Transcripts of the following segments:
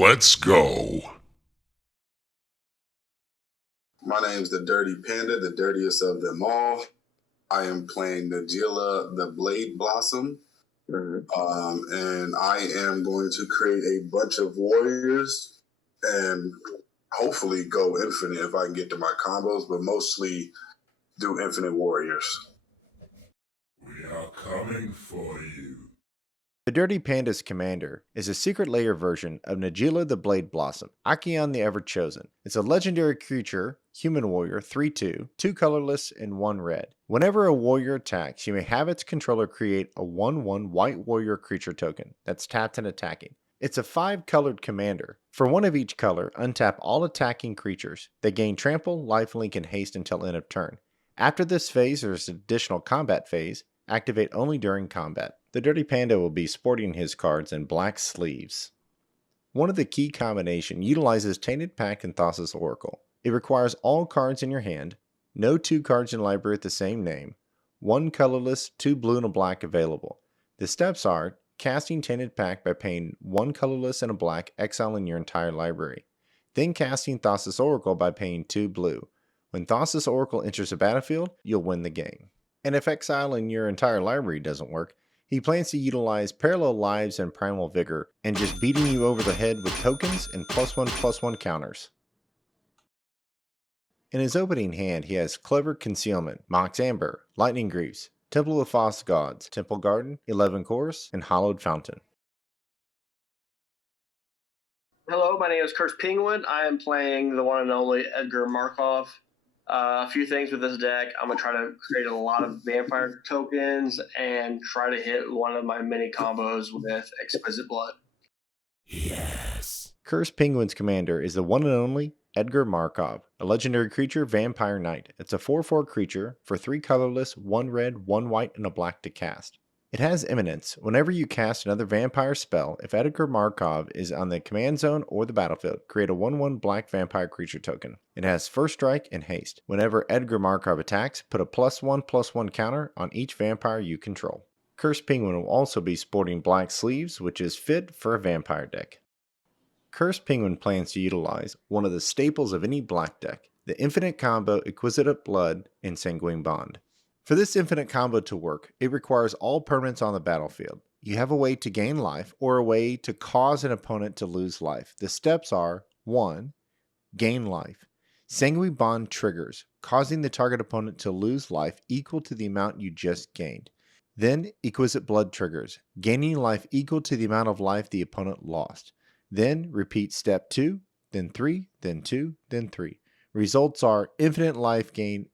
Let's go. My name's the Dirty Panda, the dirtiest of them all. I am playing Najila the Blade Blossom. And I am going to create a bunch of warriors and hopefully go infinite if I can get to my combos, but mostly do infinite warriors. We are coming for you. The Dirty Panda's commander is a secret layer version of Najila the Blade Blossom, Akion the Ever-Chosen. It's a legendary creature, human warrior, 3/2, 2 colorless and 1 red. Whenever a warrior attacks, you may have its controller create a 1/1 white warrior creature token that's tapped and attacking. It's a 5-colored commander. For one of each color, untap all attacking creatures. They gain trample, lifelink, and haste until end of turn. After this phase, there's an additional combat phase. Activate only during combat. The Dirty Panda will be sporting his cards in black sleeves. One of the key combination utilizes Tainted Pact and Thassa's Oracle. It requires all cards in your hand, no 2 cards in library with the same name, 1 colorless, 2 blue and a black available. The steps are casting Tainted Pact by paying 1 colorless and a black, exiling your entire library. Then casting Thassa's Oracle by paying 2 blue. When Thassa's Oracle enters the battlefield, you'll win the game. And if exiling your entire library doesn't work, he plans to utilize Parallel Lives and Primal Vigor and just beating you over the head with tokens and +1/+1 counters. In his opening hand, he has Clever Concealment, Mox Amber, Lightning Greaves, Temple of False Gods, Temple Garden, 11 Chorus, and Hollowed Fountain. Hello, my name is Cursed Penguin. I am playing the one and only Edgar Markov. A few things with this deck. I'm going to try to create a lot of vampire tokens and try to hit one of my mini combos with Exquisite Blood. Yes. Cursed Penguin's commander is the one and only Edgar Markov, a legendary creature, Vampire Knight. It's a 4/4 creature for 3 colorless, 1 red, 1 white, and a black to cast. It has Imminence. Whenever you cast another vampire spell, if Edgar Markov is on the command zone or the battlefield, create a 1/1 black vampire creature token. It has First Strike and Haste. Whenever Edgar Markov attacks, put a +1/+1 counter on each vampire you control. Cursed Penguin will also be sporting black sleeves, which is fit for a vampire deck. Cursed Penguin plans to utilize one of the staples of any black deck, the infinite combo Exquisite Blood and Sanguine Bond. For this infinite combo to work, it requires all permanents on the battlefield. You have a way to gain life or a way to cause an opponent to lose life. The steps are 1. Gain life. Sanguine Bond triggers, causing the target opponent to lose life equal to the amount you just gained. Then Exquisite Blood triggers, gaining life equal to the amount of life the opponent lost. Then repeat step 2, then 3, then 2, then 3. Results are infinite life gain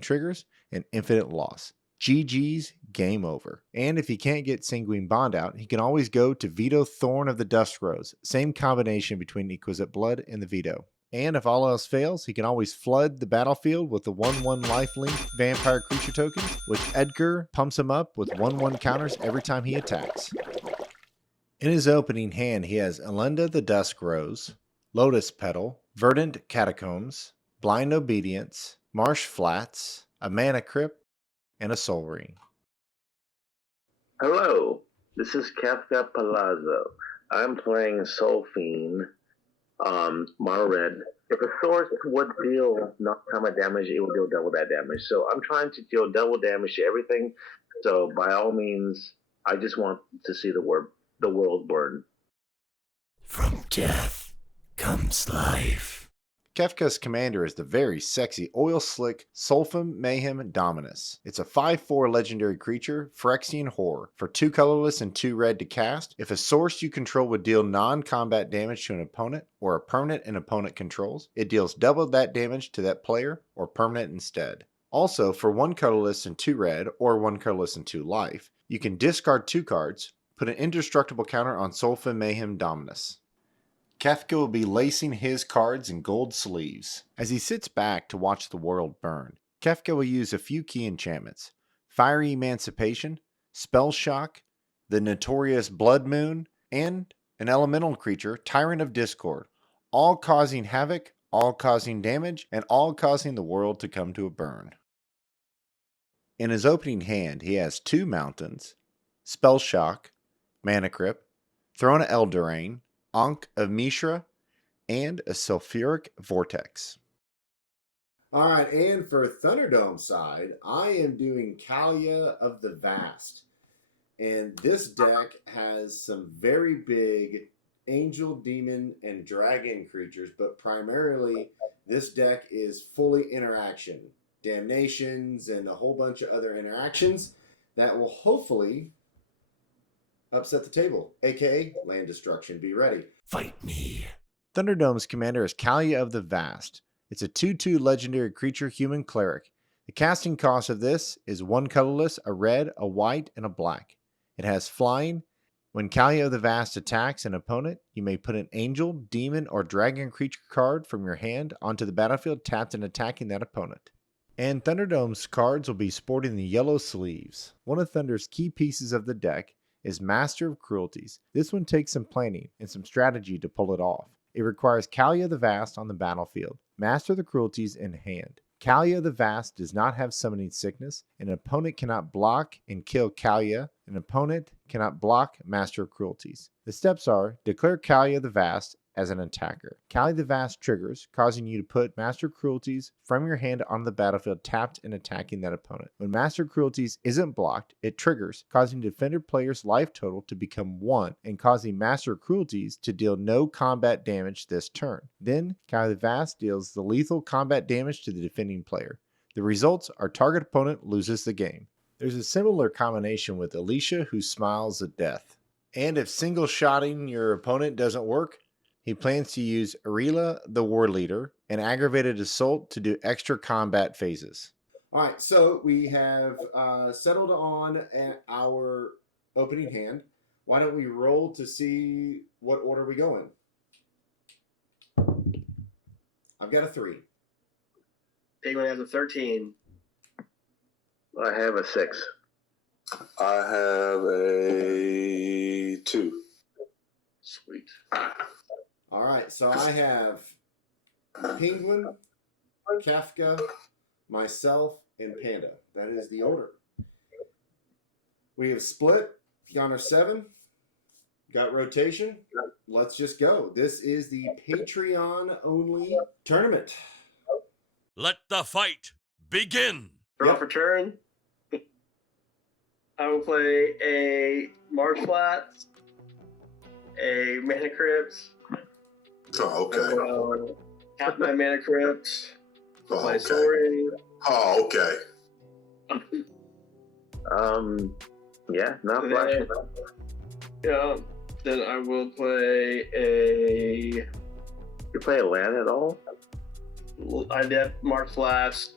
triggers, and infinite loss. GG's, game over. And if he can't get Sanguine Bond out, he can always go to Veto Thorn of the Dusk Rose, same combination between Exquisite Blood and the Veto. And if all else fails, he can always flood the battlefield with the 1/1 lifelink vampire creature tokens, which Edgar pumps him up with 1/1 counters every time he attacks. In his opening hand, he has Elenda the Dusk Rose, Lotus Petal, Verdant Catacombs, Blind Obedience, Marsh Flats, a Mana Crypt, and a Soul Ring. Hello, this is Kafka Palazzo. I'm playing Soul Fiend, mono red. If a source would deal not combat damage, it will deal double that damage. So I'm trying to deal double damage to everything. So by all means, I just want to see the world burn. From death comes life. Kefka's commander is the very sexy Oil Slick Sulfum Mayhem Dominus. It's a 5/4 legendary creature, Phyrexian Horror, for 2 colorless and 2 red to cast. If a source you control would deal non-combat damage to an opponent, or a permanent an opponent controls, it deals double that damage to that player, or permanent instead. Also, for 1 colorless and 2 red, or 1 colorless and 2 life, you can discard 2 cards, put an indestructible counter on Sulfum Mayhem Dominus. Kefka will be lacing his cards in gold sleeves. As he sits back to watch the world burn, Kefka will use a few key enchantments: Fiery Emancipation, Spell Shock, the notorious Blood Moon, and an elemental creature, Tyrant of Discord, all causing havoc, all causing damage, and all causing the world to come to a burn. In his opening hand, he has 2 mountains, Spell Shock, Mana Crypt, Throne of Eldraine, Ankh of Mishra, and a Sulfuric Vortex. All right, and for Thunderdome side, I am doing Kalia of the Vast. And this deck has some very big angel, demon, and dragon creatures, but primarily this deck is fully interaction. Damnations and a whole bunch of other interactions that will hopefully upset the table, aka land destruction. Be ready. Fight me. Thunderdome's commander is Kalia of the Vast. It's a 2/2 legendary creature human cleric. The casting cost of this is 1 colorless, a red, a white, and a black. It has flying. When Kalia of the Vast attacks an opponent, you may put an angel, demon, or dragon creature card from your hand onto the battlefield tapped and attacking that opponent. And Thunderdome's cards will be sporting the yellow sleeves. One of Thunder's key pieces of the deck is Master of Cruelties. This one takes some planning and some strategy to pull it off. It requires Kalia the Vast on the battlefield. Master the Cruelties in hand. Kalia the Vast does not have summoning sickness. An opponent cannot block and kill Kalia. An opponent cannot block Master of Cruelties. The steps are: declare Kalia the Vast as an attacker. Kalia the Vast triggers, causing you to put Master Cruelties from your hand onto the battlefield tapped and attacking that opponent. When Master Cruelties isn't blocked, it triggers, causing defender player's life total to become 1 and causing Master Cruelties to deal no combat damage this turn. Then, Kalia the Vast deals the lethal combat damage to the defending player. The results are target opponent loses the game. There's a similar combination with Alicia, who smiles at death. And if single-shotting your opponent doesn't work, he plans to use Arela, the War Leader, and Aggravated Assault to do extra combat phases. All right, so we have settled on our opening hand. Why don't we roll to see what order we go in? I've got a 3. Penguin has a 13. I have a 6. I have a 2. Sweet. All right, so I have Penguin, Kafka, myself, and Panda. That is the order. We have split the honor 7. Got rotation. Let's just go. This is the Patreon-only tournament. Let the fight begin. Draw for turn. I will play a Marsh Flats, a Mana Crypt. Oh, okay. Tap my Mana Crypt. Oh, Play okay. Story. Oh, okay. Yeah, not Then- flashing. Yeah. Then I will play a. You play a land at all? I did Mark Flats.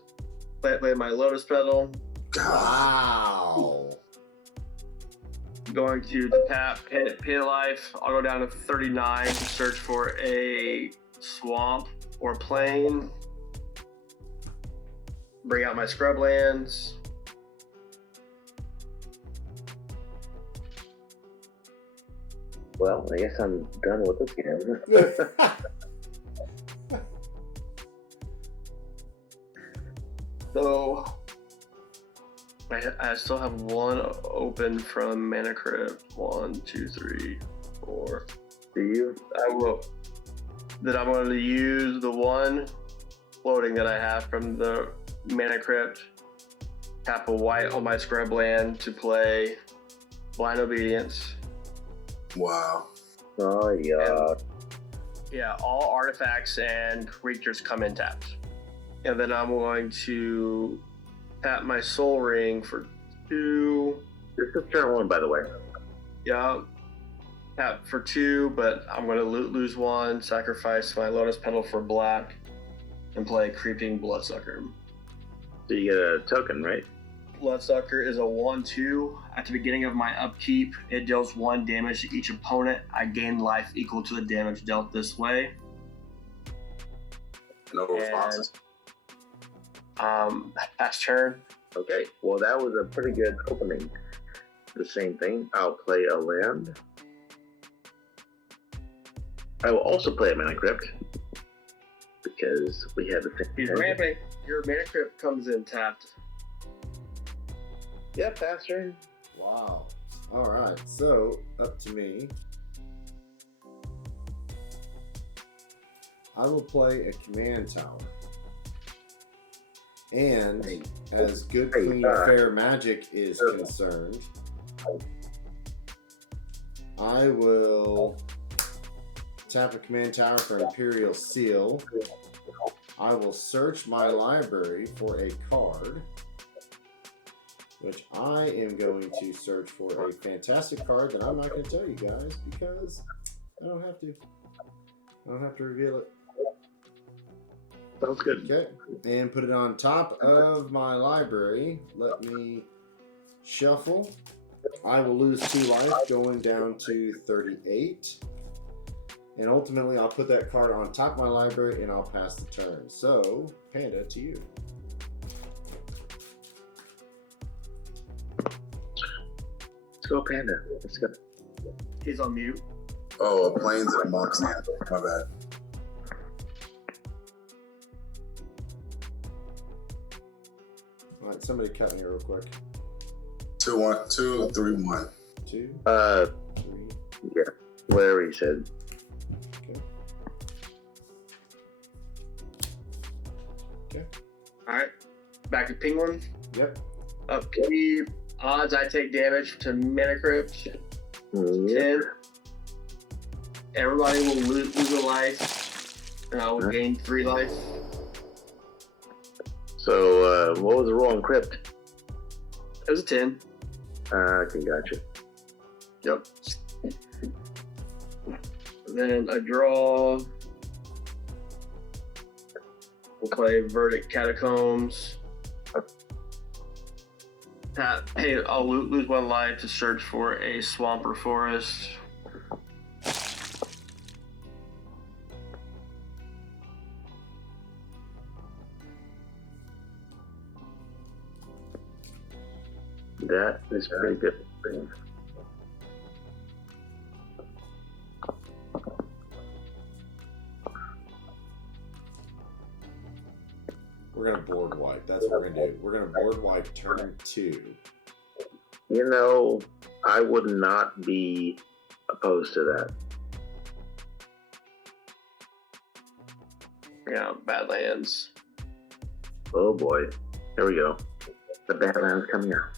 Play my Lotus Petal. Wow. Going to tap, pay life. I'll go down to 39 to search for a swamp or plain. Bring out my scrub lands. Well, I guess I'm done with this game. So I still have one open from Mana Crypt. 1, 2, 3, 4. Do you? I will. Then I'm going to use the one floating that I have from the Mana Crypt. Tap a white on my scrub land to play Blind Obedience. Wow. Oh, yeah. Yeah, all artifacts and creatures come in tapped. And then I'm going to tap my Soul Ring for 2. This is turn 1, by the way. Yeah, tap for 2, but I'm going to lose 1, sacrifice my Lotus Petal for black, and play Creeping Bloodsucker. So you get a token, right? Bloodsucker is a 1/2. At the beginning of my upkeep, it deals 1 damage to each opponent. I gain life equal to the damage dealt this way. No responses. Pass turn. Okay. Well, that was a pretty good opening. The same thing. I'll play a land. I will also play a Mana Crypt because we have the same thing. Your Mana Crypt comes in tapped. Yeah, pass turn. Wow. All right, so up to me. I will play a command tower. And as good, clean, fair magic is concerned, I will tap a command tower for Imperial Seal. I will search my library for a card, which I am going to search for a fantastic card that I'm not going to tell you guys because I don't have to. I don't have to reveal it. Sounds good. Okay, and put it on top of my library. Let me shuffle. I will lose 2 life, going down to 38. And ultimately, I'll put that card on top of my library and I'll pass the turn. So, Panda, to you. Let's go, Panda. Let's go. He's on mute. Oh, planes and a box hand. My bad. All right, somebody cut me real quick. 2, 1, 2, 3, 1. 2, 3. Yeah, whatever he said. Okay. All right. Back to Penguin. Yep. Upkeep. Odds I take damage to Mana Crypt. 10. Everybody will lose a life. And I will gain 3 life. So, what was the roll on Crypt? It was a 10. Okay, gotcha. Yep. Then a draw. We'll play Verdict Catacombs. Hey, I'll lose 1 life to search for a swamp or forest. That is pretty good. We're going to board wipe. That's what we're going to do. We're going to board wipe turn 2. You know, I would not be opposed to that. Yeah, Badlands. Oh boy. Here we go. The Badlands coming out.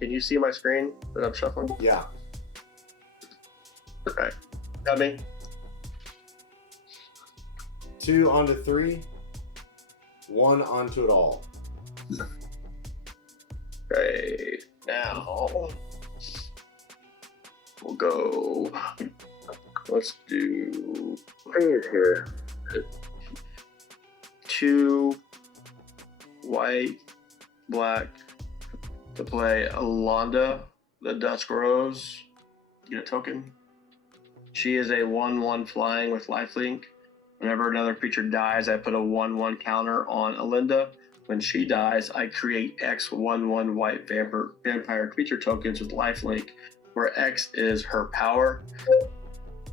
Can you see my screen that I'm shuffling? Yeah. Okay. Got me? 2 onto 3. 1 onto it all. Okay. Now we'll go. Let's do Please here. 2 white, black to play Alonda, the Dusk Rose. Get a token. She is a 1/1 flying with lifelink. Whenever another creature dies, I put a 1/1 counter on Alinda. When she dies, I create X 1/1 white vampire creature tokens with lifelink, where X is her power.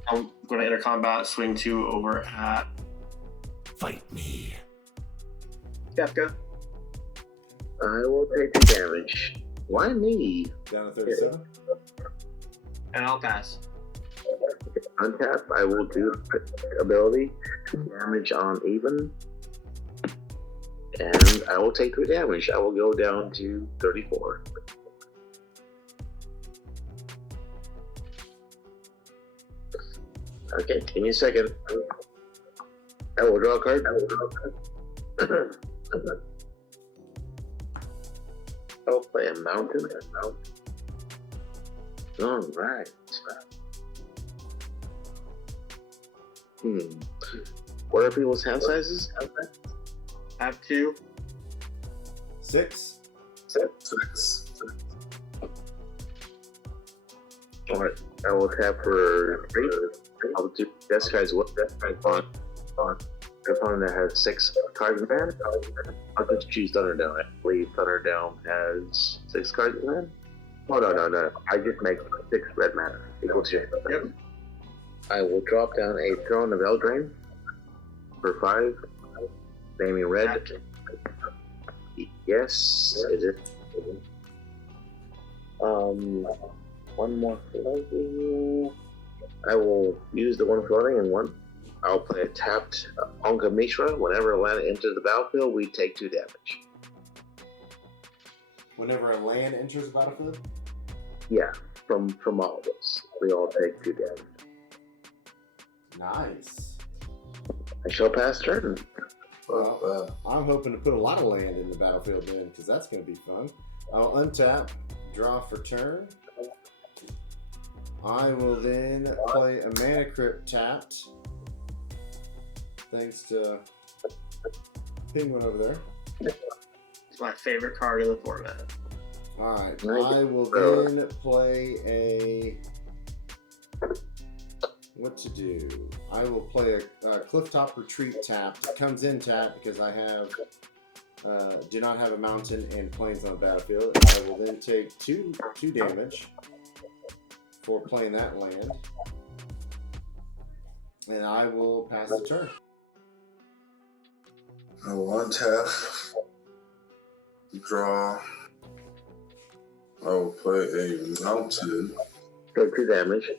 I'm going to enter combat, swing 2 over at Fight me. Kefka. I will take the damage. Why me? Down to 37. And I'll pass. Untap, I will do ability damage on even. And I will take 3 damage. I will go down to 34. Okay, give me a second. I will draw a card. I'll play a mountain. Alright. What are people's hand sizes? Have 2. 6. 6. Alright, I will tap for 3. I'll do this guy's what? On the opponent that has 6 cards in hand. I'll just choose Thunderdown. I believe Thunderdown has 6 cards in hand. Oh, no. I just make 6 red mana equal to. Yep. I will drop down a Throne of Eldraine for 5. Naming red. Yes, is it? One more floating. I will use the one floating and one. I'll play a tapped Onka Mishra. Whenever a land enters the battlefield, we take 2 damage. Whenever a land enters the battlefield? Yeah, from all of us. We all take 2 damage. Nice. I shall pass turn. Well, I'm hoping to put a lot of land in the battlefield then, because that's going to be fun. I'll untap, draw for turn. I will then play a Mana Crypt tapped, thanks to Penguin over there. It's my favorite card in the format. Alright, I will then play a... What to do? I will play a Clifftop Retreat tapped. It comes in tapped because I have do not have a mountain and plains on the battlefield. I will then take two damage for playing that land. And I will pass the turn. I will untap, draw. I will play a mountain. Take 2 damage.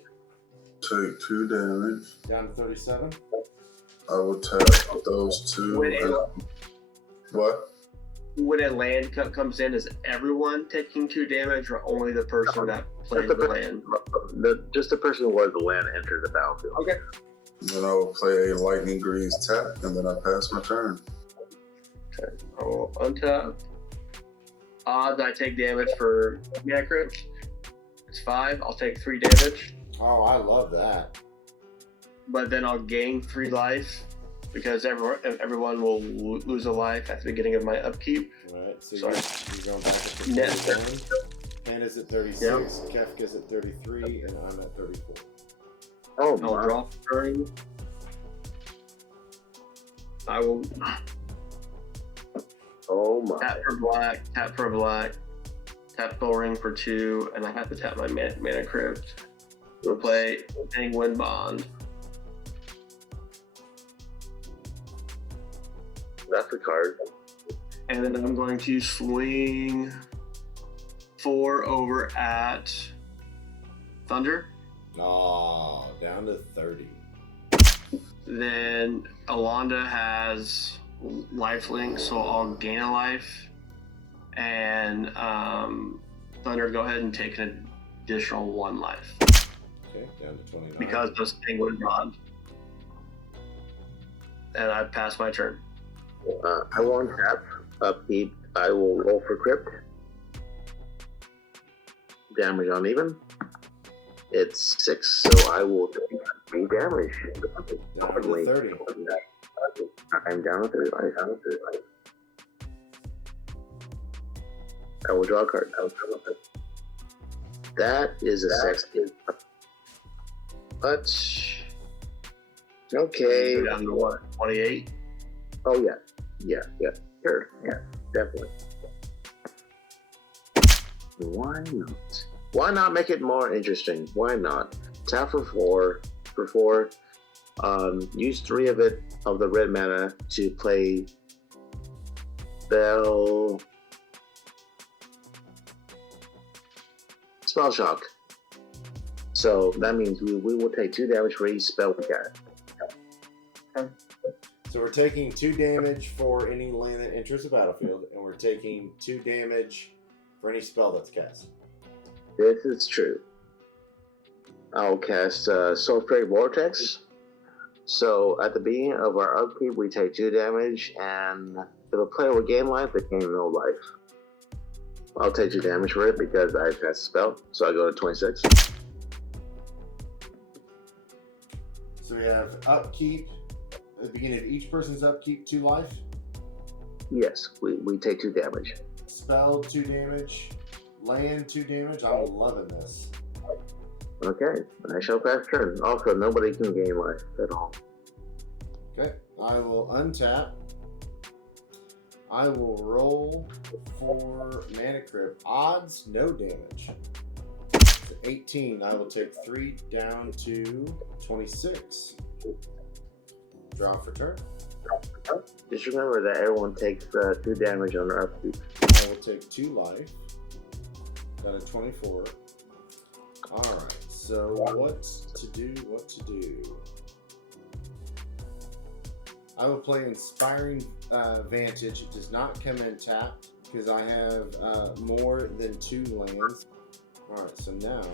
Take 2 damage. Down to 37. I will tap those 2. What? When a land comes in, is everyone taking 2 damage, or only the person that played the land? Just the person where the land entered the battlefield. Okay. Then I will play a lightning grease tap, and then I pass my turn. Okay. I will untap. Odds I take damage for Mana Crypt. It's 5. I'll take 3 damage. Oh, I love that. But then I'll gain 3 life because everyone will lose a life at the beginning of my upkeep. Alright, so Sorry. you're going back up to Net 31. Panda's at 36, Yep. Kefka's at 33, and I'm at 34. Oh, I'll my. draw turn. I will Oh, my. tap for black, tap Soul Ring for 2, and I have to tap my Mana Crypt. We'll play Penguin Bond. That's a card. And then I'm going to swing 4 over at Thunder. Oh, down to 30. Then Alonda has lifelink, so I'll gain a life. And Thunder, go ahead and take an additional 1 life. Okay, down to 29. Because of this Penguin Bond. And I pass my turn. I won't tap. Upkeep. I will roll for Crypt. Damage uneven. It's 6, so I will take 3 damage. Down to 30. I'm down to 30 life. I will draw a card. That is a 6. But okay. Go down to what? 28? Oh yeah. Sure. Yeah, definitely. Why not make it more interesting? Why not? Tap for 4. Use 3 of the red mana to play Spell Shock. So that means we will take 2 damage for each spell we got. So we're taking 2 damage for any land that enters the battlefield, and we're taking 2 damage for any spell that's cast. This is true. I'll cast Sulfuric Vortex. So at the beginning of our upkeep, we take 2 damage, and if a player will gain life, they gain no life. I'll take 2 damage for it because I cast a spell, so I go to 26. So we have upkeep. At the beginning of each person's upkeep, 2 life. Yes, we take 2 damage. Spell, 2 damage. Land, 2 damage. I'm loving this. Okay, I shall pass turn. Also, nobody can gain life at all. Okay, I will untap. I will roll for Mana Crypt. Odds, no damage. 18, I will take 3 down to 26. Draw for turn. Just remember that everyone takes 2 damage on their upkeep. I will take 2 life. Got a 24. Alright, so what to do? I will play Inspiring Vantage. It does not come in tapped because I have more than 2 lands. Alright, so now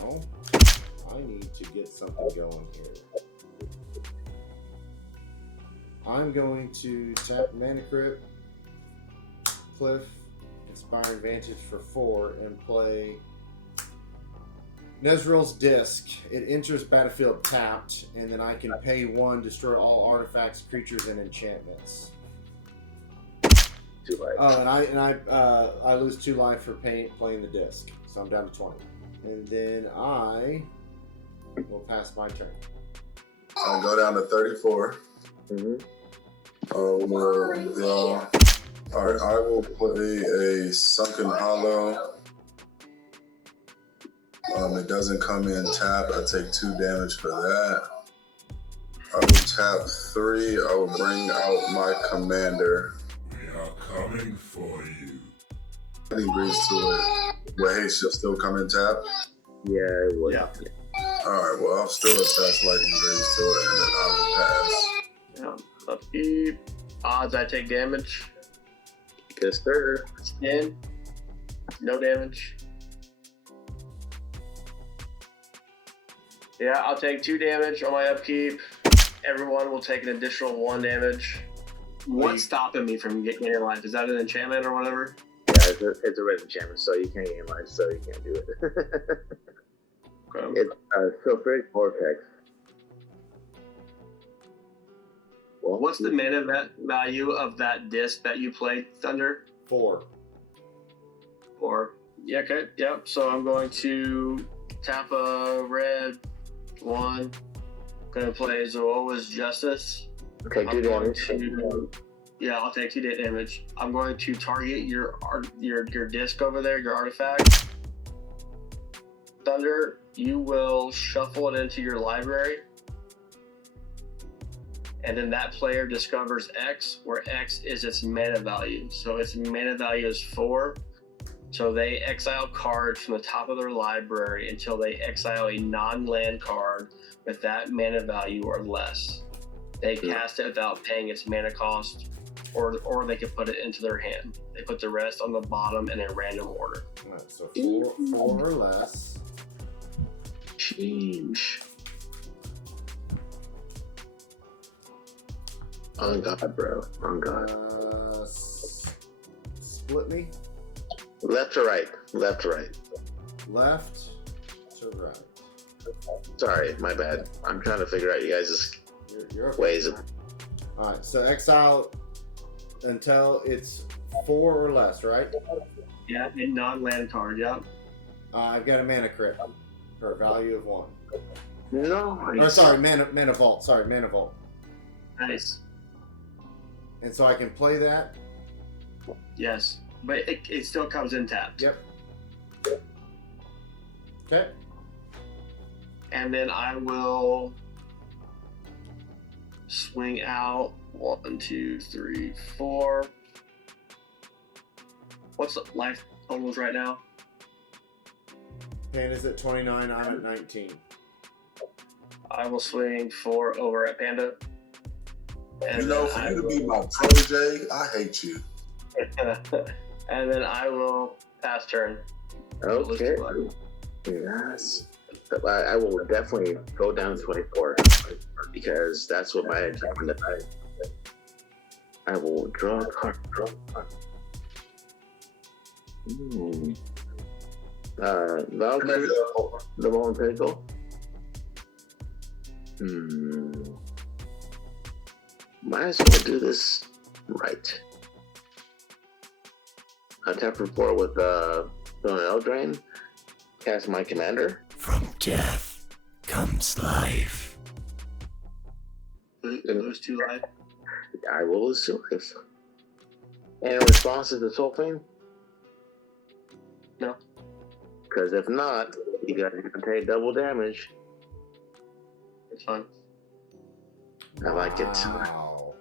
I need to get something going here. I'm going to tap Mana Crypt, Cliff, Inspiring Vantage for 4, and play Nezreal's Disc. It enters battlefield tapped, and then I can pay 1, destroy all artifacts, creatures, and enchantments. 2 life. Oh, and I lose 2 life for playing the disc, so I'm down to 20. And then I will pass my turn. I'll go down to 34. Mm-hmm. Alright, I will play a Sunken Hollow. It doesn't come in tap. I take 2 damage for that. I will tap 3. I will bring out my commander. We are coming for you. Any breeze to it. Will haste still come in tap? Yeah, it would. Yeah. Alright, well, I'll still attach lightning breeze to it, and then I will pass. Yeah. Upkeep. Odds I take damage. Yes, sir. 10. No damage. Yeah, I'll take 2 damage on my upkeep. Everyone will take an additional 1 damage. What's stopping me from getting your life? Is that an enchantment or whatever? Yeah, it's a red enchantment, so you can't gain life, so you can't do it. Okay. It's Sulfuric Vortex. Well, What's the mana value of that disc that you played, Thunder? 4. Or yeah, okay, yep. So I'm going to tap a red 1. Gonna play Zoa's Justice. Take 2 damage. Yeah, I'll take 2 damage. I'm going to target your disc over there, your artifact. Thunder, you will shuffle it into your library. And then that player discovers X, where X is its mana value. So its mana value is 4. So they exile cards from the top of their library until they exile a non-land card with that mana value or less. They cast it without paying its mana cost, or they can put it into their hand. They put the rest on the bottom in a random order. Alright, so 4 or less. Change. On God, bro. On God. Split me. Left to right. Left to right. Left to right. Sorry, my bad. I'm trying to figure out you guys' You're okay. ways of. Alright, so exile until it's 4 or less, right? Yeah, a non-land card, yeah. I've got a mana crypt for a value of 1. No. Or sorry, mana vault. Sorry, mana vault. Nice. And so I can play that. Yes. But it still comes in tapped. Yep. Okay. And then I will swing out 1, 2, 3, 4. What's the life totals right now? Panda's at 29, I'm at 19. I will swing 4 over at Panda. And You know, then for I you to will- be my protege, I hate you. and then I will pass turn. Okay. Yes. I will definitely go down to 24 because that's what my agenda is. I will draw a card. Valkyrie, the Lone Pickle. Might as well do this right. I tap for 4 with Stone Eldraine. Cast my commander. From death comes life. Lose 2 life. I will lose 2 life. And in response to the Soul Flame? No. Because if not, you guys can take double damage. It's fine. I like it. Wow.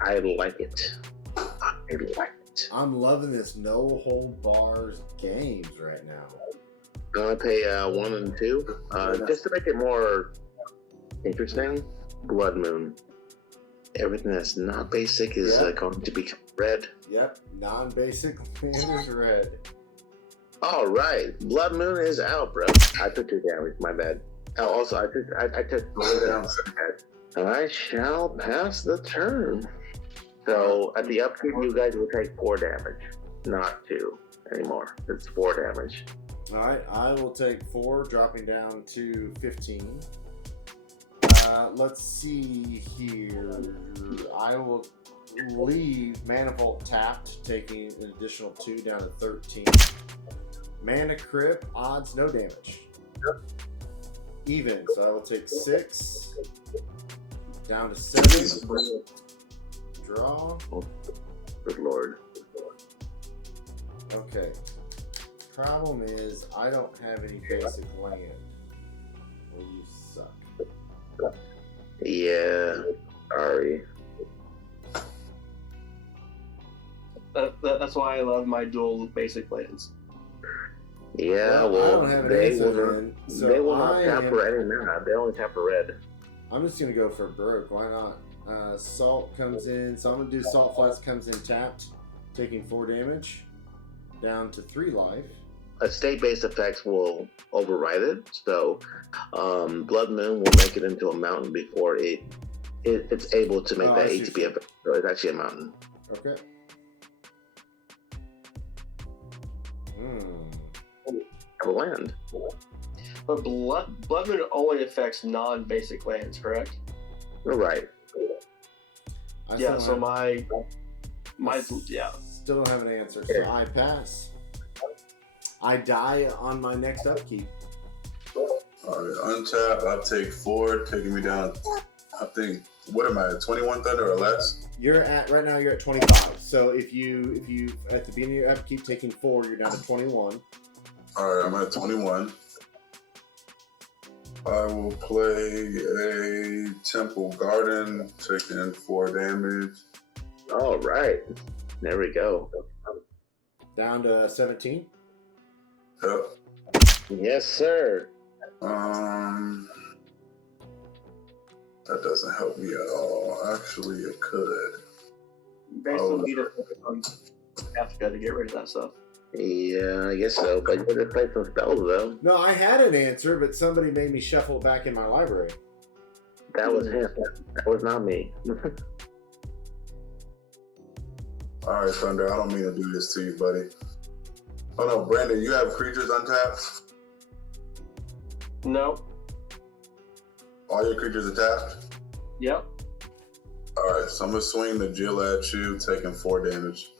I like it. I like it. I'm loving this no hold bars games right now. I'm gonna pay 1 and 2, just to make it more interesting. Blood Moon. Everything that's not basic is going to become red. Yep, non-basic land is red. All right, Blood Moon is out, bro. I took 2 damage. My bad. Oh, also, I took 4 damage. I shall pass the turn. So at the upkeep, you guys will take 4 damage, not 2 anymore. It's 4 damage. All right, I will take 4, dropping down to 15. Let's see here. I will leave Mana Vault tapped, taking an additional 2 down to 13. Mana Crypt, odds, no damage. Even, so I will take 6 down to 7. Draw. Good lord. Okay. Problem is, I don't have any basic land. Well, you suck. Yeah. Sorry. That's why I love my dual basic lands. Yeah, I well, don't have an they answer, will man. So they will not I tap am- for any mana. They only tap for red. I'm just gonna go for broke. Why not? Salt comes in, so I'm gonna do Salt Flats comes in tapped, taking 4 damage, down to 3 life. State-based effects will override it, so Blood Moon will make it into a mountain before it's able to make Oh, that I see. ATB effect. So it's actually a mountain. Okay. Have a land. But Blood Moon only affects non-basic lands, correct? You're right. I Yeah. still So have- my yeah. Still don't have an answer, so I pass. I die on my next upkeep. Alright, untap, I'll take 4, taking me down, I think, what am I, at 21 Thunder or less? You're at right now. You're at 25. So if you at the beginning of your upkeep taking 4, you're down to 21. Alright, I'm at 21. I will play a Temple Garden, taking 4 damage. All right. There we go. Down to 17. Yep. Yes, sir. That doesn't help me at all. Actually, it could. Basically, need to focus on Africa to get rid of that stuff. Yeah, I guess so. But you gotta play some spells, though. No, I had an answer, but somebody made me shuffle it back in my library. That was him. That was not me. Alright, Thunder, I don't mean to do this to you, buddy. Oh no, Brandon, you have creatures untapped? No. All your creatures are tapped? Yep. Alright, so I'm gonna swing the Jill at you, taking 4 damage.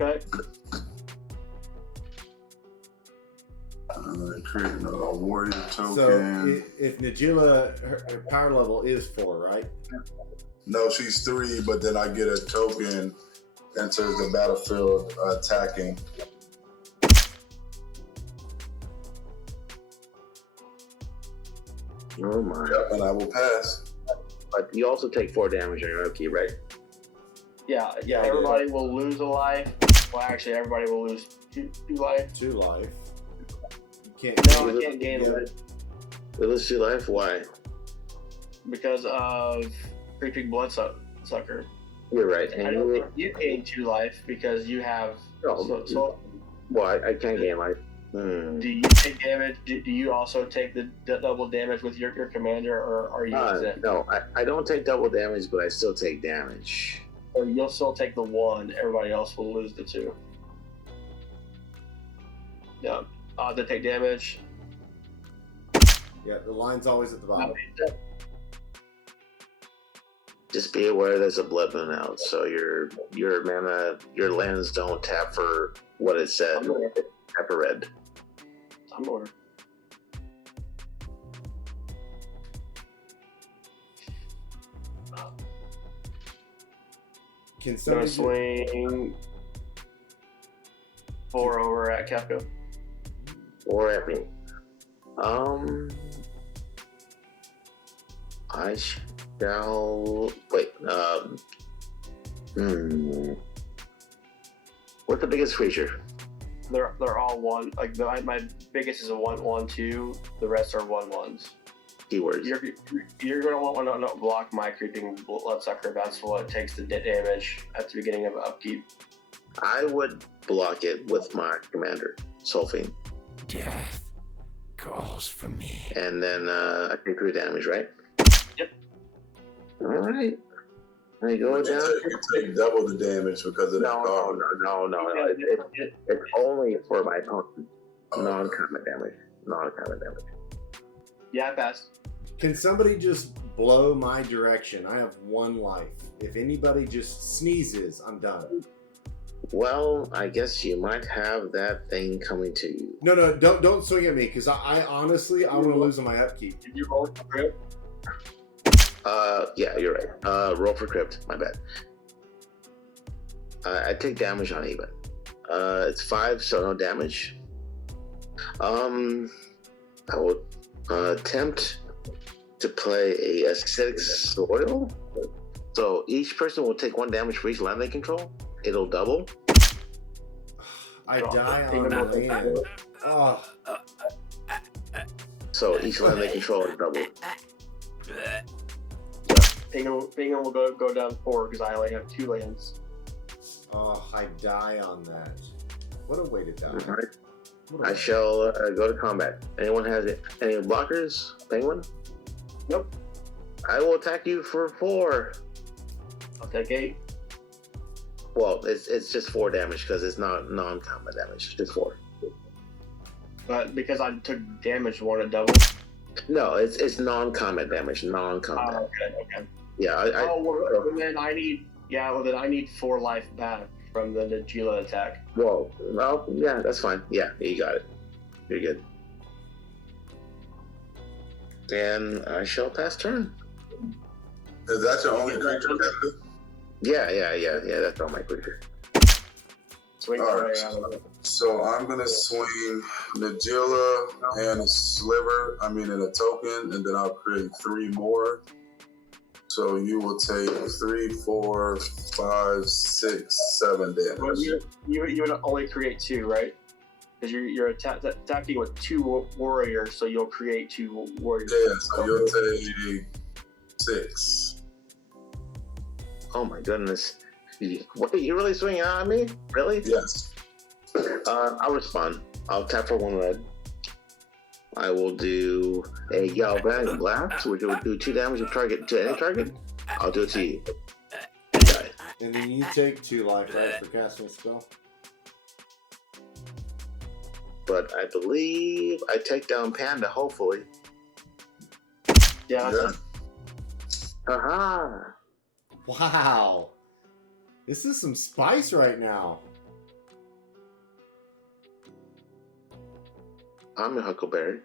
Okay. I'm gonna create another warrior token. So if Najila, her power level is 4, right? No, she's 3, but then I get a token, enters the battlefield attacking. Oh my. Yep, and I will pass. But you also take 4 damage on your upkeep, right? Yeah. Everybody will lose a life. Well, actually, everybody will lose 2 life. 2 life. You can't. No, I can't gain life You lose 2 life? Why? because of Creeping Bloodsucker. You're right. I And don't think you gain 2 life because you have. No. So well, I can't gain life. do you take damage? Do you also take the double damage with your commander, or are you exempt? No, I don't take double damage, but I still take damage. Or you'll still take the 1. Everybody else will lose the 2. Yeah. To take damage. Yeah, the line's always at the bottom. Just be aware there's a Blood Moon out, so your mana, your lands don't tap for what it said. I'm aware. Tap for red. I'm aware. Can Gonna somebody swing 4 over at Kefka. Or at me. I shall wait. What's the biggest creature? They're all one. Like my biggest is a 1/1/2. The rest are 1/1s. Keywords. You're gonna want to block my creeping bloodsucker. That's what takes the damage at the beginning of upkeep. I would block it with my commander, Soulfiend. Death calls for me. And then I take 3 damage, right? Yep. All right. I go down. You take double the damage because of that card. No. It's only for my opponent. Non-combat damage. Non-combat damage. Yeah, I passed. Can somebody just blow my direction? I have 1 life. If anybody just sneezes, I'm done. Well, I guess you might have that thing coming to you. No, don't swing at me, because I honestly, I want to lose on my upkeep. Did you roll for grip? Yeah, you're right. Roll for crypt. My bad. I take damage on even. It's 5, so no damage. I will attempt to play a acidic soil. So each person will take 1 damage for each land they control. It'll double. I die on the land. Oh. So each land they control is double. Bingham will go down 4 because I only have 2 lands. Oh, I die on that. What a way to die. All right. I shall go to combat. Anyone has any blockers? Penguin? Nope. I will attack you for 4. I'll take 8. Well, it's just 4 damage because it's not non-combat damage. Just 4. But because I took damage, want to double? No, it's non-combat damage. Non-combat. Okay. Yeah. Then I need 4 life back from the Najila attack. Whoa. Well, yeah, that's fine. Yeah, you got it. You're good. And I shall pass turn. Is that your only creature, Captain? Yeah. That's all my creature. Swing All away right. out of it. So I'm gonna swing Najila and a sliver. I mean, and a token, and then I'll create 3 more. So you will take 3, 4, 5, 6, 7 damage. Well, you would only create 2, right? Because you're attacking with 2 warriors, so you'll create 2 warriors. Yeah, so you'll take 6. Oh my goodness. What, you really swinging out at me? Really? Yes. I'll respond. I'll tap for 1 red. I will do a galvanic blast, which will do 2 damage to any target. I'll do it to you. Die. And then you take 2 life, right, for casting a spell? But I believe I take down Panda, hopefully. Yeah. Aha! Wow. This is some spice right now. I'm a Huckleberry.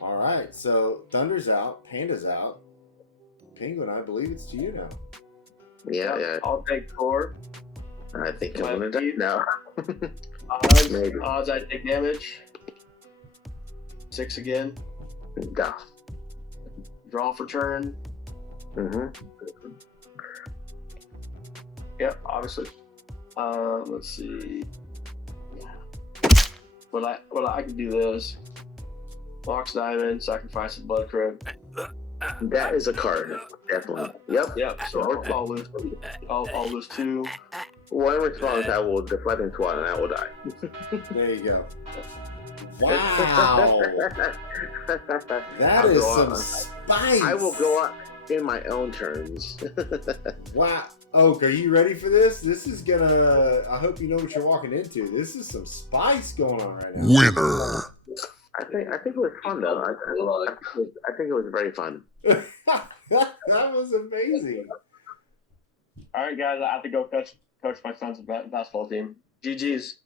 All right, so Thunder's out, Panda's out. Penguin, I believe it's to you now. Yeah. I'll take 4. I think I'm gonna die now. Maybe. Odds I take damage. 6 again. Da. Draw for turn. Yep, obviously. Let's see. But I can do this. Box diamond, sacrifice a blood crypt. That is a card, definitely. Yep. So I'll lose 2. One response, I will deflect into 1 and I will die. There you go. Wow. That is some spice. I will go up in my own terms. Wow. Oak, are you ready for this? This is gonna... I hope you know what you're walking into. This is some spice going on right now. Winner. I think it was fun though. I think it was very fun. That was amazing. All right, guys, I have to go coach my son's basketball team. GG's.